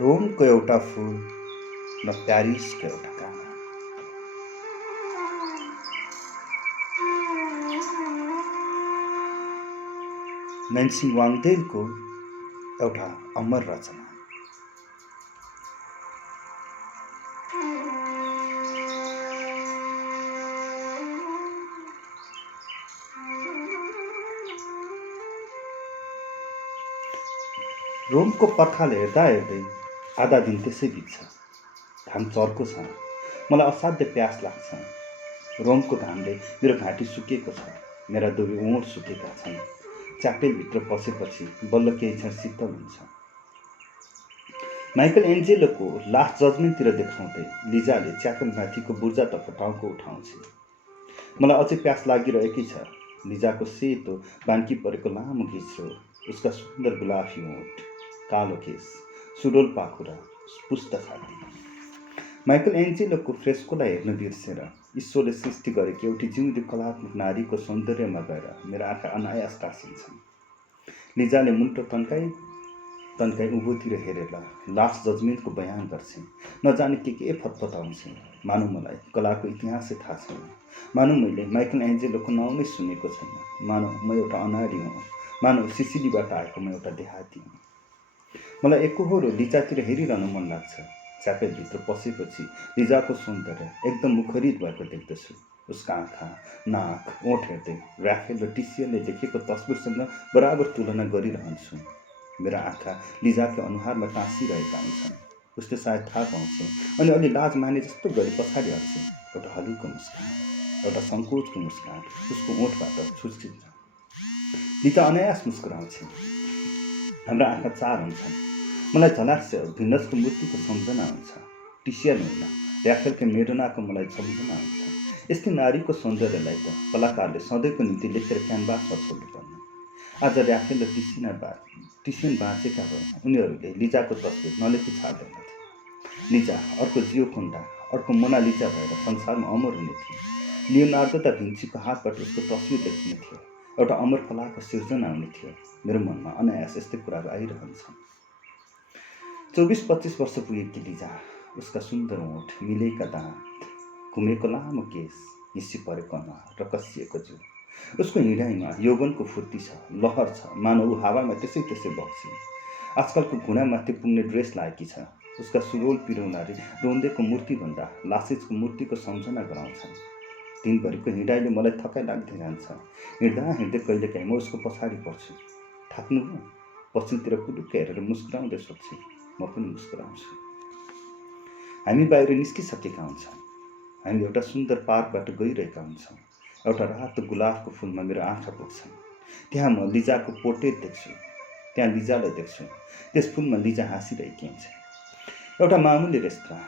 रोमको एउटा फुल न प्यारिसको एउटा कामा। नैन्सी वाङदेलको एउटा अमर रचना। रोमको पर्खाल हेर्दा हेर्दै आधा दिन त्यसै बित्छ। घाम चर्को छ, मलाई असाध्य प्यास लाग्छ। रोमको घामले मेरो घाँटी सुकेको छ, मेरा दुवै ओठ सुकेका छन्। च्यापेलभित्र पसेपछि बल्ल केही क्षण शीतल हुन्छ। माइकल एन्जेलोको लास्ट जजमेन्टतिर देखाउँदै लिजाले च्यापेलमाथिको बुर्जातर्फ टाउको उठाउँछ। मलाई अझै प्यास लागिरहेकै छ। लिजाको सेतो बान्की परेको लामो घिच्रो, उसका सुन्दर गुलाफी ओठ, कालो केस, सुडोल पाखुरा, पुष्ट छाती। माइकल एन्जेलोको फ्रेस्कोलाई हेर्न बिर्सेर ईश्वरले सृष्टि गरेको एउटी जिउँदो कलात्मक नारीको सौन्दर्यमा गएर मेरा आँखा अनायास टाँसिन्छन्। लिजाले मुन्टो तन्काई उँभोतिर हेरेर लास्ट जजमेन्टको बयान गर्छे। नजाने के फतफताउँछे। मानौ मलाई कलाको इतिहासै थाहा छैन। मानौ मैले माइकल एन्जेलोको नाउँ नै सुनेको छैन। मानौ म एउटा अनाडी हुँ। मानौ सिसिलीबाट आएको म एउटा देहाती हुँ। मलाई एकहोरो लिजातिर हेरिरहन मन लाग्छ। च्यापेलभित्र पसेपछि लिजाको सौन्दर्य एकदम मुखरित भएको देख्दछु। उसका आँखा, नाक, ओठ हेर्दै र्याफेल र टिसियनले देखेको तस्बिरसँग बराबर तुलना गरिरहन्छु। मेरा आँखा लिजाको अनुहारमा टाँसिरहेका हुन्छन्। उसले सायद थाहा पाउँछे अनि अलि लाज माने जस्तो गरी पछाडि हट्छे। एउटा हलुको मुस्कान, एउटा सङ्कोचको मुस्कान उसको ओठबाट छुच्चिन्छ। लिजा अनायास मुस्कुराउँछे। हाम्रा आँखा चार हुन्छन्। मलाई झलाक्छ भिनसको मूर्तिको सम्झना हुन्छ। टिसियन होइन, र्याफेलको मेडोनाको मलाई सम्झना हुन्छ। यस्तै नारीको सौन्दर्यलाई त कलाकारले सधैँको निम्ति लेखेर क्यानभासमा छोड्नुपर्ने। आज र्याफेल र टिसियन बाँचेका भए उनीहरूले लिजाको तस्बिर नलेखी छाड्दैनथे। लिजा अर्को जियोकोन्डा, अर्को मोनालिजा भएर संसारमा अमर हुने थिए। लियोनार्दो दा भिन्चीको हातबाट उसको तस्बिर लेखिने थियो। एउटा अमर कलाको सिर्जना हुने थियो। मेरो मनमा अनायास यस्तै कुराहरू आइरहन्छन्। 24-25 वर्ष पुगेकी लिजा, उसका सुन्दर ओठ, मिलेका दाँत, घुमेको लामो केस, हिस्सी परेको अनुहार र कसिएको जिउ। उसको हिँडाइमा यौवनको फुर्ती छ, लहर छ, मानौ ऊ हावामा त्यसै बग्छे। आजकलको घुँडामाथि पुग्ने ड्रेस लाएकी छ। उसका सुडोल पिरौलाले रोन्देको मूर्तिभन्दा लासिजको मूर्तिको सम्झना गराउँछन्। दिनभरिको हिँडाइले मलाई थकाइ लाग्दै जान्छ। हिँड्दै कहिलेकाहीँ म उसको पछाडि पर्छु। थाक्नु हो? पछिल्तिर कुलुक्क हेरेर मुस्कुराउँदै सोध्छु। म पनि मुस्कुराउँछु। हामी बाहिर निस्किसकेका हुन्छौँ। हामी एउटा सुन्दर पार्कबाट गइरहेका हुन्छौँ। एउटा रातो गुलाबको फुलमा मेरो आँखा पुग्छन्। त्यहाँ म लिजाको पोर्ट्रेट देख्छु। त्यहाँ लिजालाई देख्छु। त्यस फुलमा लिजा हाँसिरहेकी हुन्छ। एउटा मामुली रेस्टुराँ,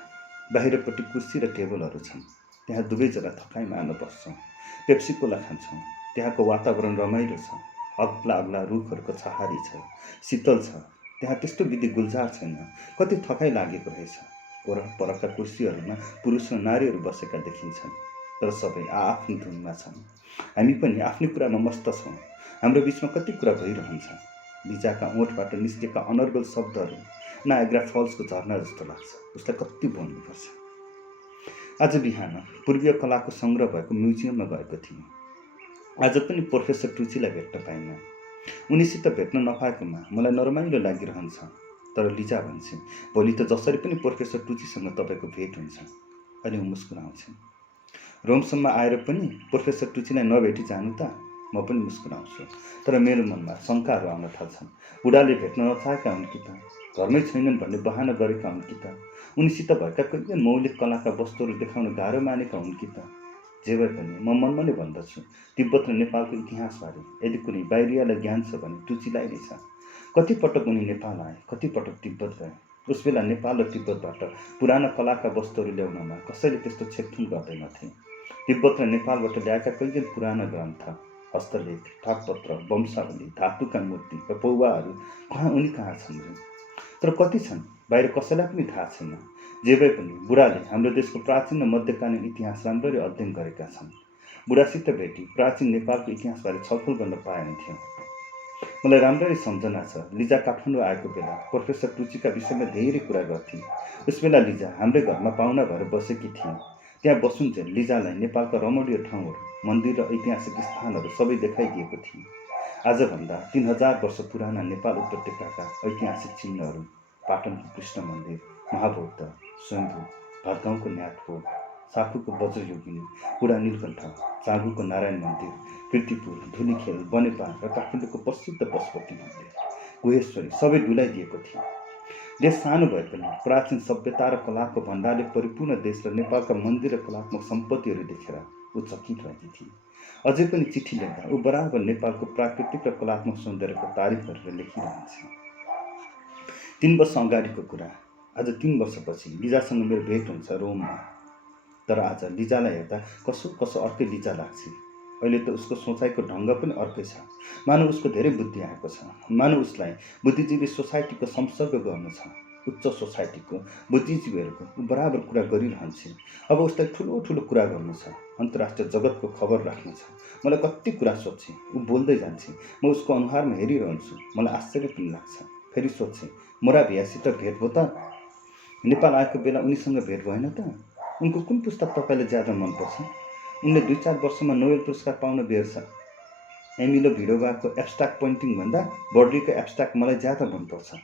बाहिरपट्टि कुर्सी र टेबलहरू छन्। त्यहाँ दुवैजना थकाइ मार्न बस्छौँ। पेप्सी कोला खान्छौँ। त्यहाँको वातावरण रमाइलो छ। अग्ला रुखहरूको छहारी छ, शीतल छ। त्यहाँ त्यस्तो विधि गुल्जार छैन। कति थकाइ लागेको रहेछ। वरपरका कुर्सीहरूमा पुरुष र नारीहरू बसेका देखिन्छन्, तर सबै आआफ्नो धुनमा छन्। हामी पनि आफ्नै कुरामा मस्त छौँ। हाम्रो बिचमा कति कुरा भइरहन्छ। लिजाका ओठबाट निस्केका अनर्गल शब्दहरू नायग्रा फल्सको झरना जस्तो लाग्छ। उसलाई कति बोल्नुपर्छ। आज बिहान पूर्वीय कलाको सङ्ग्रह भएको म्युजियममा गएको थिएँ। आज पनि प्रोफेसर टुचीलाई भेट्न पाइनँ। उनीसित भेट्न नपाएकोमा मलाई नरमाइलो लागिरहन्छ। तर लिजा भन्छे, भोलि त जसरी पनि प्रोफेसर टुचीसँग तपाईँको भेट हुन्छ। अनि ऊ मुस्कुराउँछिन्। रोमसम्म आएर पनि प्रोफेसर टुचीलाई नभेटी जानु त? म पनि मुस्कुराउँछु। तर मेरो मनमा शङ्काहरू आउन थाल्छन्। बुढाले भेट्न नचाहेका हुन् कि त? घरमै छैनन् भन्ने बहाना गरेका हुन् कि त? उनीसित भएका कहिले मौलिक कलाका वस्तुहरू देखाउन गाह्रो मानेका हुन् कि त? जे भए पनि म मनमा नै भन्दछु, तिब्बत र नेपालको इतिहासबारे यदि कुनै बाहिरियालाई ज्ञान छ भने टुचीलाई नै छ। कति पटक उनी नेपाल आए, कति पटक तिब्बत गए। उस बेला नेपाल र तिब्बतबाट पुराना कलाका वस्तुहरू ल्याउनमा कसैले त्यस्तो छेकथुन गर्दैनथे। तिब्बत र नेपालबाट ल्याएका कैयन पुराना ग्रन्थ, हस्तलेख, ठाकपत्र, वंशावली, धातुका मूर्ति र पौवाहरू कहाँ छन् रे? तर कति छन् बाहिर कसैलाई पनि थाहा छैन। जे भए पनि बुढाले हाम्रो देशको प्राचीन र मध्यकालीन इतिहास राम्ररी अध्ययन गरेका छन्। बुढासित भेटी प्राचीन नेपालको इतिहासबारे छलफल गर्न पाएन थियो। मलाई राम्ररी सम्झना छ, लिजा काठमाडौँ आएको बेला प्रोफेसर रुचिका विषयमा धेरै कुरा गर्थिन्। उसबेला लिजा हाम्रै घरमा पाहुना भएर बसेकी थिइन्। त्यहाँ बसुन्जेल लिजालाई नेपालका रमणीय ठाउँहरू, मन्दिर र ऐतिहासिक स्थानहरू सबै देखाइदिएको थिएँ। आजभन्दा 3000 वर्ष पुराना नेपाल उपत्यकाका ऐतिहासिक चिन्हहरू, पाटनको कृष्ण मन्दिर, महाबौद्ध, स्वयम्भू, भटगाउँको न्याथपोल, साखुको वज्रयोगिनी, बुढा नीलकण्ठ, चाँगुको नारायण मन्दिर, कीर्तिपुर, धुलीखेल, बनेपा र काठमाडौँको प्रसिद्ध पशुपति मन्दिर, गुहेश्वरी सबै डुलाइदिएको थियो। देश सानो भए पनि प्राचीन सभ्यता र कलाको भण्डारले परिपूर्ण देश र नेपालका मन्दिर र कलात्मक सम्पत्तिहरू देखेर ऊ चकित भएकी थिए। अझै पनि चिठी लेख्दा ऊ बराबर नेपालको प्राकृतिक र कलात्मक सौन्दर्यको तारिफ गरेर लेखिरहन्छ। 3 वर्ष अगाडिको कुरा, आज 3 वर्षपछि लिजासँग मेरो भेट हुन्छ रोममा। तर आज लिजालाई हेर्दा कसो कसो अर्कै लिजा लाग्छ। अहिले त उसको सोचाइको ढङ्ग पनि अर्कै छ। मानव उसको धेरै बुद्धि आएको छ। मानव उसलाई बुद्धिजीवी सोसाइटीको संसर्ग गर्नु छ। उच्च सोसाइटीको बुद्धिजीवीहरूको ऊ बराबर कुरा गरिरहन्छ। अब उसलाई ठुलो ठुलो कुरा गर्नु छ। अन्तर्राष्ट्रिय जगतको खबर राख्नु छ। मलाई कति कुरा सोध्छे, ऊ बोल्दै जान्छे। म उसको अनुहारमा हेरिरहन्छु। मलाई आश्चर्य पनि लाग्छ। फेरि सोध्छे, मोरा भ्यासित भेट भयो त? नेपाल आएको बेला उनीसँग भेट भएन त? उनको कुन पुस्तक तपाईँले ज्यादा मनपर्छ? उनले 2-4 वर्षमा नोबेल पुरस्कार पाउन बेर छ। एमिलो भिडोबाको एब्स्ट्राक्ट पेन्टिङ भन्दा बर्डीको एब्स्ट्राक्ट मलाई ज्यादा मनपर्छ।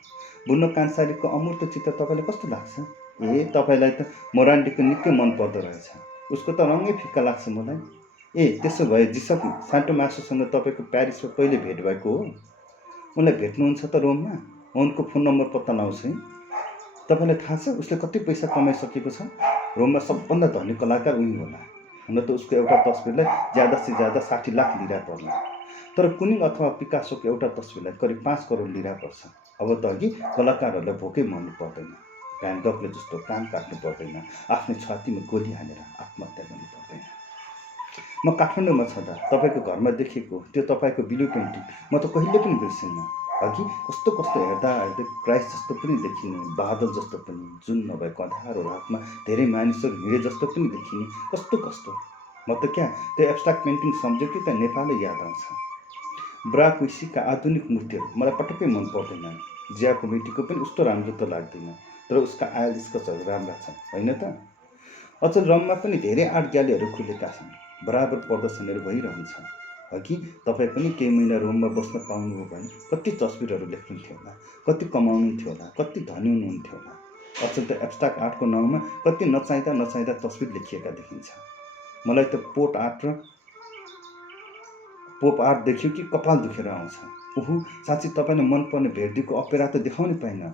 बुनो कान्सारीको अमूर्त चित्र तपाईँलाई कस्तो लाग्छ? ए, तपाईँलाई त मोरान्डीको निकै मन पर्दो रहेछ। उसको त रङै फिक्का लाग्छ मलाई। ए, त्यसो भए जिसप सान्टोमासोसँग तपाईँको प्यारिसमा कहिले भेट भएको हो? उनलाई भेट्नुहुन्छ त रोममा? म उनको फोन नम्बर पत्ता लगाउँछु है। तपाईँलाई थाहा छ उसले कति पैसा कमाइसकेको छ? रोममा सबभन्दा धनी कलाकार उही होला। हुन त उसको एउटा तस्बिरलाई ज्यादा से ज्यादा 60 लाख लिरा पर्ला। तर कुनिङ अथवा पिकासोको एउटा तस्बिरलाई करिब 5 करोड लिरा पर्छ। अब त अघि कलाकारहरूलाई भोकै मर्नु पर्दैन, भ्यान गगले जस्तो कान काट्नु पर्दैन, आफ्नै छातीमा गोली हानेर आत्महत्या गर्नु पर्दैन। म काठमाडौँमा छँदा तपाईँको घरमा देखेको त्यो तपाईँको ब्लू पेन्टिङ म त कहिले पनि बिर्सिन्न। अघि कस्तो कस्तो हेर्दा हेर्दै क्राइस्ट जस्तो पनि देखिने, बादल जस्तो पनि, जुन नभएको अँध्यारो रातमा धेरै मानिसहरू हिँडे जस्तो पनि देखिने, कस्तो कस्तो। म त क्या त्यो एब्स्ट्राक्ट पेन्टिङ सम्झ्यो कि त नेपालै याद आउँछ। ब्राकुइसीका आधुनिक मूर्तिहरू मलाई पटक्कै मन पर्दैन। जिया कमिटीको पनि उस्तो राम्रो त लाग्दैन, तर उसका आयल स्केचहरू राम्रा छन्, होइन त? अचेल रममा पनि धेरै आर्ट ग्यालरीहरू खुलेका छन्। बराबर प्रदर्शनहरू भइरहन्छ। अघि तपाईँ पनि केही महिना रोममा बस्न पाउनुभयो भने कति तस्बिरहरू लेख्नुहुन्थ्यो होला, कति कमाउनुहुन्थ्यो होला, कति धनी हुनुहुन्थ्यो होला। अचेल त एब्स्ट्राक्ट आर्टको नाउँमा कति नचाहिँदा नचाहिँदा तस्बिर लेखिएका देखिन्छ। मलाई त पोप आर्ट देख्यो कि कपाल दुखेर आउँछ। उहु, साँच्ची तपाईँले मनपर्ने भेर्डीको अपेरा त देखाउनै पाइन।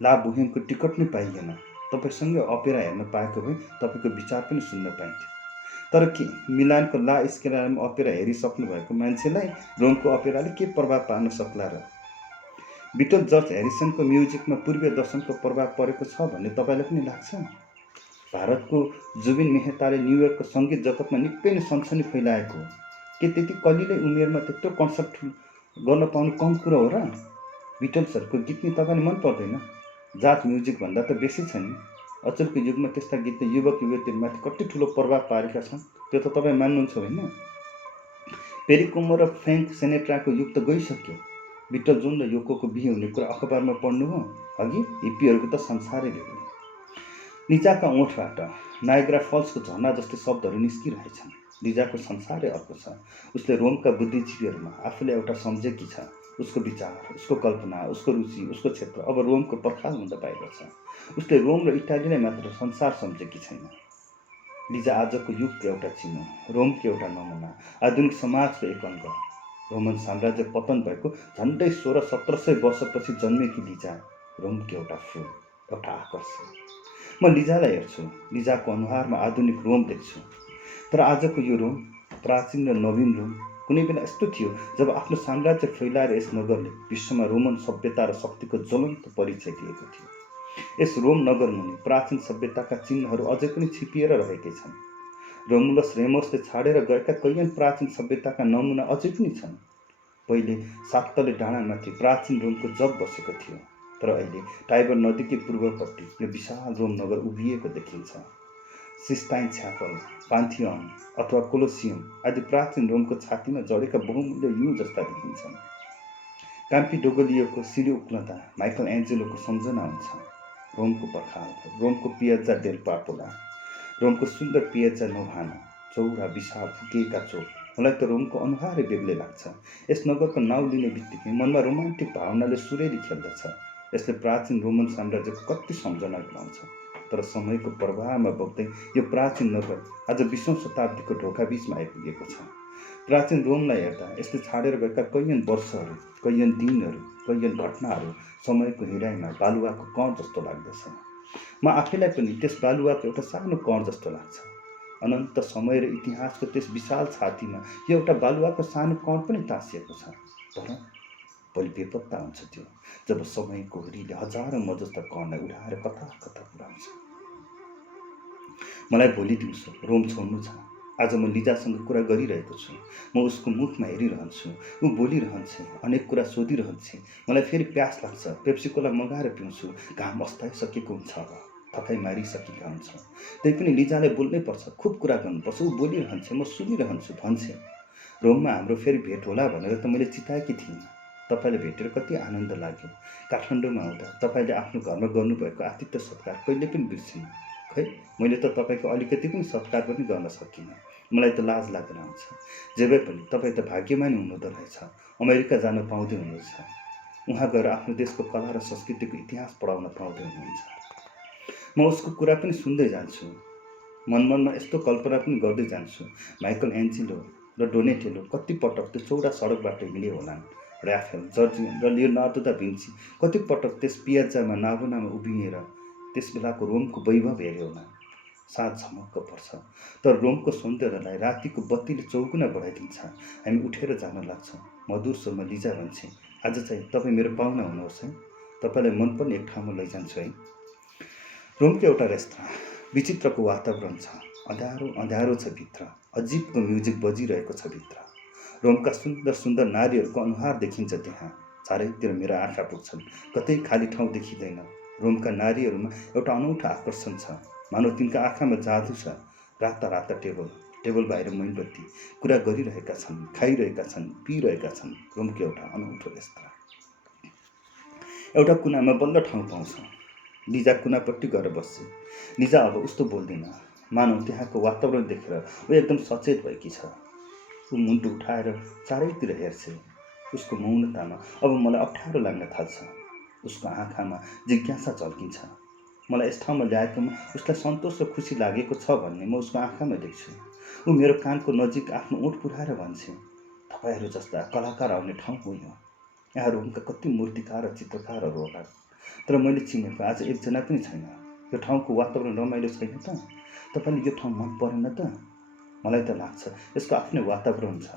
ला बोहेमको टिकट नै पाइएन। तपाईँसँगै अपेरा हेर्न पाएको भए तपाईँको विचार पनि सुन्न पाइन्थ्यो। तर के मिलानको ला स्केलामा अपेरा हेरिसक्नु भएको मान्छेलाई रोमको अपेराले के प्रभाव पार्न सक्ला र? बिटल जर्ज ह्यारिसनको म्युजिकमा पूर्वीय दर्शनको प्रभाव परेको छ भन्ने तपाईँलाई पनि लाग्छ? भारतको जुबिन मेहताले न्युयोर्कको सङ्गीत जगतमा निकै नै सनसनी फैलाएको हो। के त्यति कलिलै उमेरमा त्यत्रो कन्सर्ट गर्न पाउनु कम कुरो हो र? बिटल्सहरूको गीत नि तपाईँले मन पर्दैन? जात म्युजिक भन्दा त बेसी छ नि। अचेलको युगमा त्यस्ता गीतले युवक युवतीहरूमाथि कति ठुलो प्रभाव पारेका छन्, त्यो त तपाईँ मान्नुहुन्छ होइन? पेरिकोमो र फ्रेङ्क सेनेट्राको युग त गइसक्यो। बिटल जोन र योकोको बिहे हुने कुरा अखबारमा पढ्नु हो? अघि हिप्पीहरूको त संसारै बेग्लै। लिजाका ओठबाट नायग्रा फल्सको झरना जस्तै शब्दहरू निस्किरहेछन्। लिजाको संसारै अर्को छ। उसले रोमका बुद्धिजीवीहरूमा आफूले एउटा सम्झेकी छ। उसको विचार, उसको कल्पना, उसको रुचि, उसको क्षेत्र अब रोमको पर्खालभन्दा बाहिर छ। उसले रोम र इटालीलाई मात्र संसार सम्झेकी छैन। लिजा आजको युगको एउटा चिनो, रोमको एउटा नमुना, आधुनिक समाजको एक अङ्ग। रोमन साम्राज्य पतन भएको झन्डै 1600-1700 वर्षपछि जन्मेकी लिजा रोमको एउटा फुल, एउटा आकर्षण। म लिजालाई हेर्छु, लिजाको अनुहारमा आधुनिक रोम देख्छु। तर आजको यो रोम, प्राचीन र नवीन रोम, कुनै बेला यस्तो थियो जब आफ्नो साम्राज्य फैलाएर यस नगरले विश्वमा रोमन सभ्यता र शक्तिको ज्वलन्त परिचय दिएको थियो। यस रोम नगरमुनि प्राचीन सभ्यताका चिन्हहरू अझै पनि छिपिएर रहेकै छन्। रोमुलस रेमसले छाडेर गएका कैयन प्राचीन सभ्यताका नमुना अझै पनि छन्। पहिले 7 तले डाँडामाथि प्राचीन रोमको जग बसेको थियो, तर अहिले टाइबर नदीकै पूर्वपट्टि यो विशाल रोम नगर उभिएको देखिन्छ। सिस्टाइन छ्यापल, पान्थियन अथवा कोलोसियम आदि प्राचीन रोमको छातीमा जडेका बहुमूल्य युग जस्ता देखिन्छन्। काम्पी डोगलियोको सिरी उक्लँदा माइकल एन्जेलोको सम्झना हुन्छ। रोमको पर्खाल, रोमको पियाजा डेल पापोला, रोमको सुन्दर पियाजा नोभाना, चौरा विशाल फुकेका चोक। मलाई त रोमको अनुहारै बेग्लै लाग्छ। यस नगरको नाउँ लिने बित्तिकै मनमा रोमान्टिक भावनाले सुरेली खेल्दछ। यसले प्राचीन रोमन साम्राज्यको कति सम्झना गराउँछ। तर समयको प्रवाहमा बग्दै यो प्राचीन नगर आज 20औं शताब्दीको ढोकाबीचमा आइपुगेको छ। प्राचीन रोमलाई हेर्दा यसले छाडेर गएका कैयन वर्षहरू, कैयन दिनहरू, कैयन घटनाहरू समयको हिँडाइमा बालुवाको कण जस्तो लाग्दछ। म आफैलाई पनि त्यस बालुवाको एउटा सानो कण जस्तो लाग्छ। अनन्त समय र इतिहासको त्यस विशाल छातीमा यो एउटा बालुवाको सानो कण पनि तासिएको छ। तर भोलि बेपत्ता हुन्छ त्यो, जब समयको हुरीले हजारौं म जस्ता कणलाई उडाएर कता कता पुर्याउँछ। मलाई भोलि दिउँसो रोम छोड्नु छ। आज म लिजासँग कुरा गरिरहेको छु। म उसको मुखमा हेरिरहन्छु, ऊ बोलिरहन्छे, अनेक कुरा सोधिरहन्छे। मलाई फेरि प्यास लाग्छ, पेप्सीकोला मगाएर पिउँछु। घाम अस्ताइसकेको हुन्छ अब, थकाइ मारिसकेका हुन्छ। त्यही पनि लिजाले बोल्नै पर्छ, खुब कुरा गर्नुपर्छ। ऊ बोलिरहन्छे, म सुनिरहन्छु, भन्छे। रोममा हाम्रो फेरि भेट होला भनेर त मैले चिताएकी थिइनँ। तपाईँले भेटेर कति आनन्द लाग्यो। काठमाडौँमा आउँदा तपाईँले आफ्नो घरमा गर्नुभएको आतिथ्य सत्कार कहिले पनि बिर्सिनँ। खै, मैले त तपाईँको अलिकति पनि सत्कार पनि गर्न सकिनँ। मलाई त लाज लागेर आउँछ। जे भए पनि तपाईँ त भाग्यमानी हुनुहुँदो रहेछ। अमेरिका जान पाउँदै हुनुहुन्छ। उहाँ गएर आफ्नो देशको कला र संस्कृतिको इतिहास पढाउन पाउँदै हुनुहुन्छ। म उसको कुरा पनि सुन्दै जान्छु। मनमनमा यस्तो कल्पना पनि गर्दै जान्छु, माइकल एन्जेलो र डोनेटेलो कति पटक त्यो चौडा सडकबाट हिँडे होलान्। र्याफेल, जर्जियन र लियोनार्दो दा भिन्ची कति पटक त्यस पियाजामा नाभोनामा उभिएर त्यस बेलाको रोमको वैभव हेऱ्यो होला। साँझ झमक्क पर्छ, तर रोमको सौन्दर्यलाई रातिको बत्तीले चौगुना बढाइदिन्छ। हामी उठेर जान लाग्छौँ। मधुर स्वरमा लिजा भन्छे, आज चाहिँ तपाईँ मेरो पाहुना हुनुहोस् है, तपाईँलाई मनपर्ने एक ठाउँमा लैजान्छु है। रोमको एउटा रेस्टुराँ, विचित्रको वातावरण छ। अँध्यारो अँध्यारो छ भित्र, अजिबको म्युजिक बजिरहेको छ भित्र। रोमका सुन्दर सुन्दर नारीहरूको अनुहार देखिन्छ त्यहाँ। चारैतिर मेरा आँखा पुग्छन्, कतै खाली ठाउँ देखिँदैन। रोमका नारीहरूमा एउटा अनौठो आकर्षण छ, मानव तिनका आँखामा जादु छ। राता राता टेबल बाहिर मोमबत्ती, कुरा गरिरहेका छन्, खाइरहेका छन्, पिइरहेका छन्। रोमको एउटा अनौठो रेस्टुराँ। एउटा कुनामा बल्ल ठाउँ पाउँछ। लिजा कुनापट्टि गएर बस्छ। लिजा अब उस्तो बोल्दैन, मानव त्यहाँको वातावरण देखेर ऊ एकदम सचेत भएकी छ। ऊ मुन्टु उठाएर चारैतिर हेर्छ। उसको मौनतामा अब मलाई अप्ठ्यारो लाग्न थाल्छ। उसको आँखामा जिज्ञासा झल्किन्छ। मलाई यस ठाउँमा ल्याएकोमा उसलाई सन्तोष र खुसी लागेको छ भन्ने म उसको आँखामा देख्छु। ऊ मेरो कानको नजिक आफ्नो ओठ पुर्याएर भन्छे, तपाईँहरू जस्ता कलाकार आउने ठाउँ हो यो। यहाँ रोमका कति मूर्तिकार र चित्रकारहरू होला, तर मैले चिनेको आज एकजना पनि छैन। यो ठाउँको वातावरण रमाइलो छैन त? तपाईँले यो ठाउँ मन परेन त? मलाई त लाग्छ यसको आफ्नै वातावरण छ।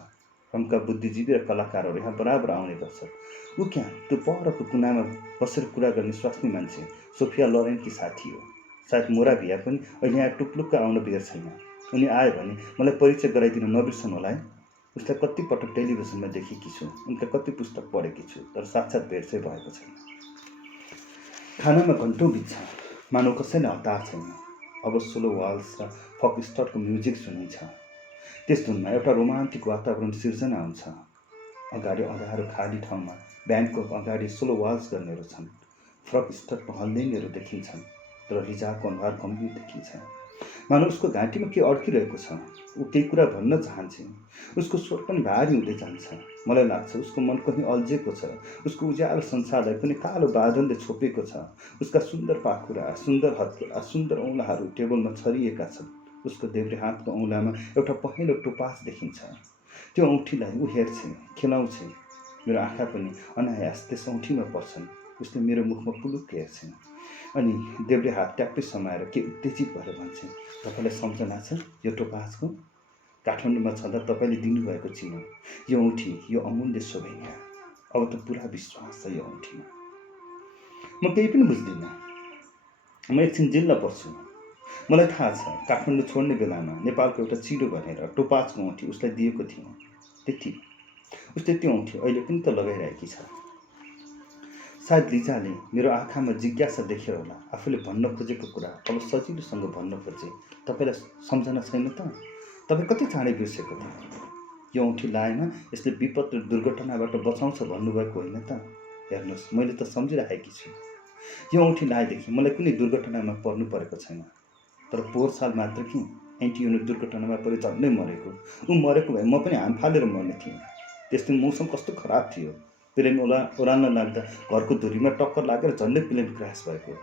रोमका बुद्धिजीवी र कलाकारहरू यहाँ बराबर आउने गर्छन्। ऊ क्या त्यो परको कुनामा बसेर कुरा गर्ने स्वास्नी मान्छे सोफिया लोरेनकी साथी हो। सायद मोरा भिया पनि अहिले यहाँ टुप्लुक्क आउन बेर छैन। उनी आयो भने मलाई परिचय गराइदिन नबिर्सनु होला है। उसलाई कति पटक टेलिभिजनमा देखेकी छु, उनका कति पुस्तक पढेकी छु, तर साक्षात भेट चाहिँ भएको छैन। खानामा घन्टौँ बित्छ, मानव कसैलाई हतार छैन। अब सोलो वाल्स र फकस्टरको म्युजिक सुनिन्छ। त्यस धुनमा एउटा रोमान्टिक वातावरण सिर्जना हुन्छ। अगाडि अँध्यारो खाली ठाउँमा ब्यान्डको अगाडि सोलो वाल्स गर्नेहरू छन्। फकस्टरको हल्लेनीहरू देखिन्छन्, तर लिजाको अनुहार गम्भीर देखिन्छ। मानव उसको घाँटीमा के अड्किरहेको छ। ऊ केही कुरा भन्न चाहन्छ। उसको स्वर पनि भारी हुँदै जान्छ। मलाई लाग्छ उसको मन कहीँ अल्झेको छ। उसको उज्यालो संसारलाई कुनै कालो बादलले छोपेको छ। उसका सुन्दर पाखुरा, सुन्दर हत्केला, सुन्दर औँलाहरू टेबलमा छरिएका छन्। उसको देब्रे हातको औँलामा एउटा पहेँलो टोपास देखिन्छ। त्यो औँठीलाई ऊ हेर्छे, खेलाउँछे। मेरो आँखा पनि अनायास त्यस औँठीमा पर्छन्। उसले मेरो मुखमा पुलुक्क हेर्छे अनि देब्रे हात ट्याप्पै समाएर के उत्तेजित भएर भन्छे, तपाईँलाई सम्झना छ यो टोपासको? काठमाडौँमा छँदा तपाईँले दिनुभएको चिनो, यो औँठी, यो अमूल्य सोभेनियर। अब त पुरा विश्वास छ यो औँठीमा। म केही पनि बुझ्दिनँ। म एकछिन जिल्ला पर्छु। मलाई थाहा छ काठमाडौँ छोड्ने बेलामा नेपालको एउटा चिडो भनेर टोपासको औँठी उसलाई दिएको थियो। त्यति उसले त्यो औँठी अहिले पनि त लगाइरहेकी छ। सायद लिजाले मेरो आँखामा जिज्ञासा देखेर होला आफूले भन्न खोजेको कुरा अब सजिलोसँग भन्न खोजे। तपाईँलाई सम्झना छैन त? तपाईँ कति चाँडै बिर्सेको थियो? यो औँठी लाएमा यसले विपद र दुर्घटनाबाट बचाउँछ भन्नुभएको होइन त? हेर्नुहोस्, मैले त सम्झिराखेकी छु। यो औँठी लाएदेखि मलाई कुनै दुर्घटनामा पर्नु परेको छैन। तर पोहोर साल मात्र कि एन्टियोनो दुर्घटनामा परि झन्डै मरेको। ऊ मरेको भए म पनि हाम फालेर मर्ने थिएँ। त्यस दिन मौसम कस्तो खराब थियो। प्लेन ओराल्न लाग्दा घरको धुरीमा टक्कर लागेर झन्डै प्लेन क्रास भएको।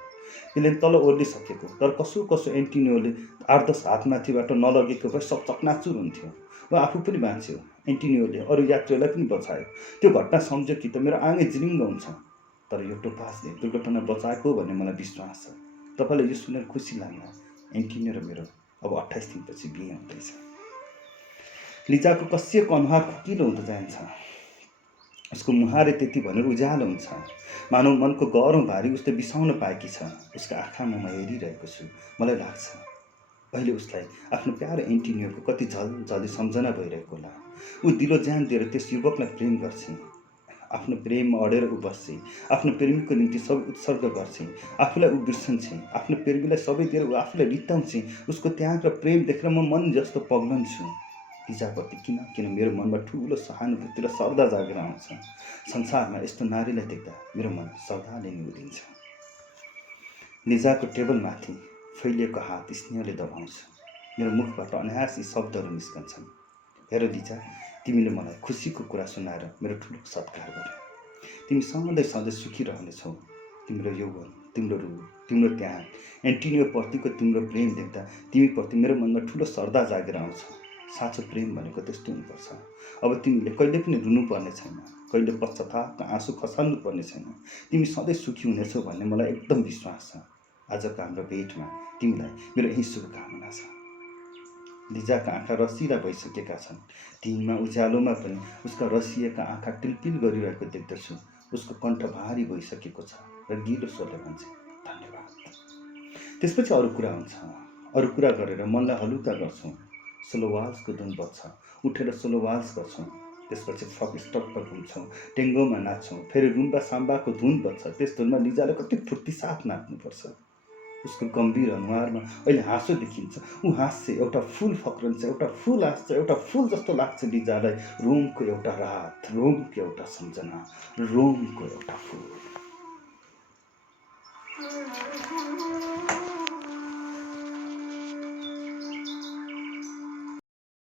प्लेन तल ओर्लिसकेको, तर कसो एन्टिनियोले 8-10 हातमाथिबाट नलगेको भए सब चकनाचुर हुन्थ्यो। ऊ आफू पनि बाँच्यो। एन्टिनियोले अरू यात्रीलाई पनि बचायो। त्यो घटना सम्झ्यो कि त मेरो आँगै जिरिङ्ग हुन्छ। तर यो टोपासले दुर्घटना बचाएको भन्ने मलाई विश्वास छ। तपाईँलाई यो सुनेर खुसी लाग्ला। एन्टिनियो र मेरो अब 28 दिनपछि बिहे हुँदैछ। लिजाको कसिएको अनुहार खुकिलो हुँदै जान्छ। उसको मुहारे त्यति भनेर उज्यालो हुन्छ। मानव मनको गह्रौँ भारी उसले बिसाउन पाएकी छ। उसका आँखामा म हेरिरहेको छु। मलाई लाग्छ अहिले उसलाई आफ्नो प्यारो एन्टिनियोको कति झलझली सम्झना भइरहेको होला। ऊ दिलो ज्यान दिएर त्यस युवकलाई प्रेम गर्छे। आफ्नो प्रेममा अडेर ऊ बस्छे। आफ्नो प्रेमीको निम्ति सब उत्सर्ग गर्छे। आफूलाई ऊ बिर्सन्छे। आफ्नो प्रेमीलाई सबै दिएर ऊ आफूलाई रित्ताउँछे। उसको त्याग र प्रेम देखेर म मन जस्तो पग्लन्छु। लिजाप्रति किन मेरो मनमा ठुलो सहानुभूति र श्रद्धा जागेर आउँछ। संसारमा यस्तो नारीलाई देख्दा मेरो मन श्रद्धाले निउदिन्छ। लिजाको टेबलमाथि फैलिएको हात स्नेहले दबाउँछु। मेरो मुखबाट अनायास शब्दहरू निस्कन्छन्। हेर लिजा, तिमीले मलाई खुसीको कुरा सुनाएर मेरो ठुलो सत्कार गर्यो। तिमी सधैँ सुखी रहनेछौ। तिम्रो यौवन, तिम्रो रूप, तिम्रो त्याग, एन्टिनियो प्रतिको तिम्रो प्रेम देख्दा तिमीप्रति मेरो मनमा ठुलो श्रद्धा जागेर आउँछ। साँचो प्रेम भनेको त्यस्तो हुनुपर्छ। अब तिमीले कहिले पनि रुनु पर्ने छैन, कहिले पश्चातापका आँसु खसाल्नु पर्ने छैन। तिमी सधैँ सुखी हुनेछौ भन्ने मलाई एकदम विश्वास छ। आजको हाम्रो भेटमा तिमीलाई मेरो यही शुभकामना छ। लिजाका आँखा रसिला भइसकेका छन्। दिनमा उज्यालोमा पनि उसका रसिएका आँखा टिलपिल गरिरहेको देख्दछु। उसको कण्ठ भारी भइसकेको छ र गिलो स्वरले भन्छ, धन्यवाद। त्यसपछि अरू कुरा हुन्छ। अरू कुरा गरेर मनलाई हलुका गर्छौँ। स्लो वाल्सको धुन बज्छ, उठेर स्लो वाल्स गर्छौँ। त्यसपछि फक स्टकमा घुम्छौँ, टेङ्गोमा नाच्छौँ। फेरि रुम्बा साम्बाको धुन बज्छ। त्यस धुनमा लिजाले कति फुर्ती साथ नाच्नुपर्छ। उसको गम्भीर अनुहारमा अहिले हाँसो देखिन्छ। ऊ हाँस्छ, एउटा फुल फक्रन्छ, एउटा फुल हाँस्छ, एउटा फुल जस्तो लाग्छ लिजालाई। रोमको एउटा रात, रोमको एउटा सम्झना, रोमको एउटा फुल।